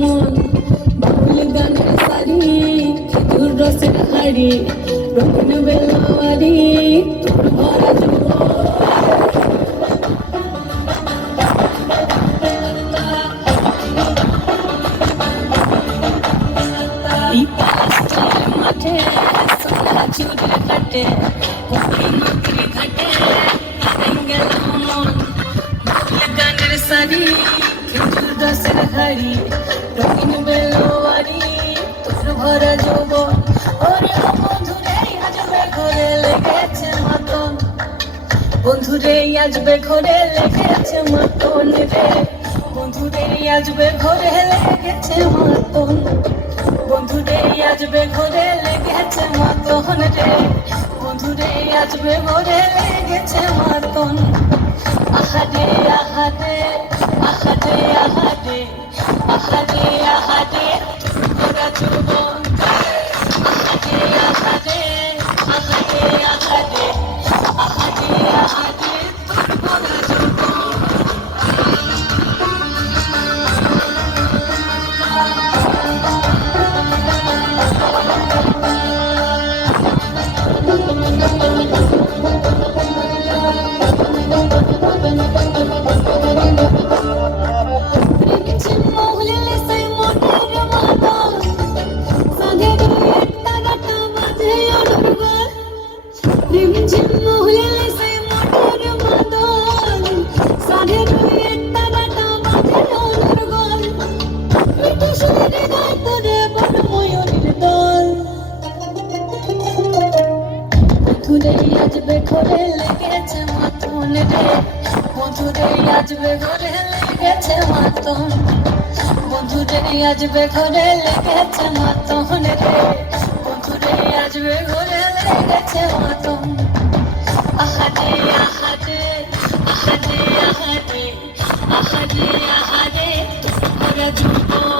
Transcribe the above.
মন বাউল গানের সারি খেজুর রসের হাড়ি রঙিন বেলাওয়ারি তোর ভরা মাঠে সোনা চুরে ঘাটে নদীর ঘাটে গেলাম মন বাউল গানের সারি খেজুর রসের হাড়ি রঙিন বেলাওয়ারি তোর ভরা যৌবন ওরে বন্ধুরে আজবে ঘরে লেগেছে মাতন বন্ধুরে আজবে ঘরে লেগেছে মাতন রে বন্ধুরে আজবে ঘরে লেগেছে মাতন বন্ধুরে আজবে ঘরে লেগেছে মাতন রে বন্ধুরে আজবে ঘরে লেগেছে মাতন আহারে আহারে আহারে আহারে আহারে আহারে তোরা যৌবন আহারে আহারে আহারে আহারে আহারে আহারে তোরা যৌবন আজবে ঘরে লেগেছে মাতন রে বন্ধুরে আজবে ঘরে লেগেছে মাতন বন্ধুরে আজবে ঘরে লেগেছে মাতন রে বন্ধুরে আজবে ঘরে লেগেছে মাতন আহারে আহারে আহারে আহারে আহারে আহারে তোরা যুবন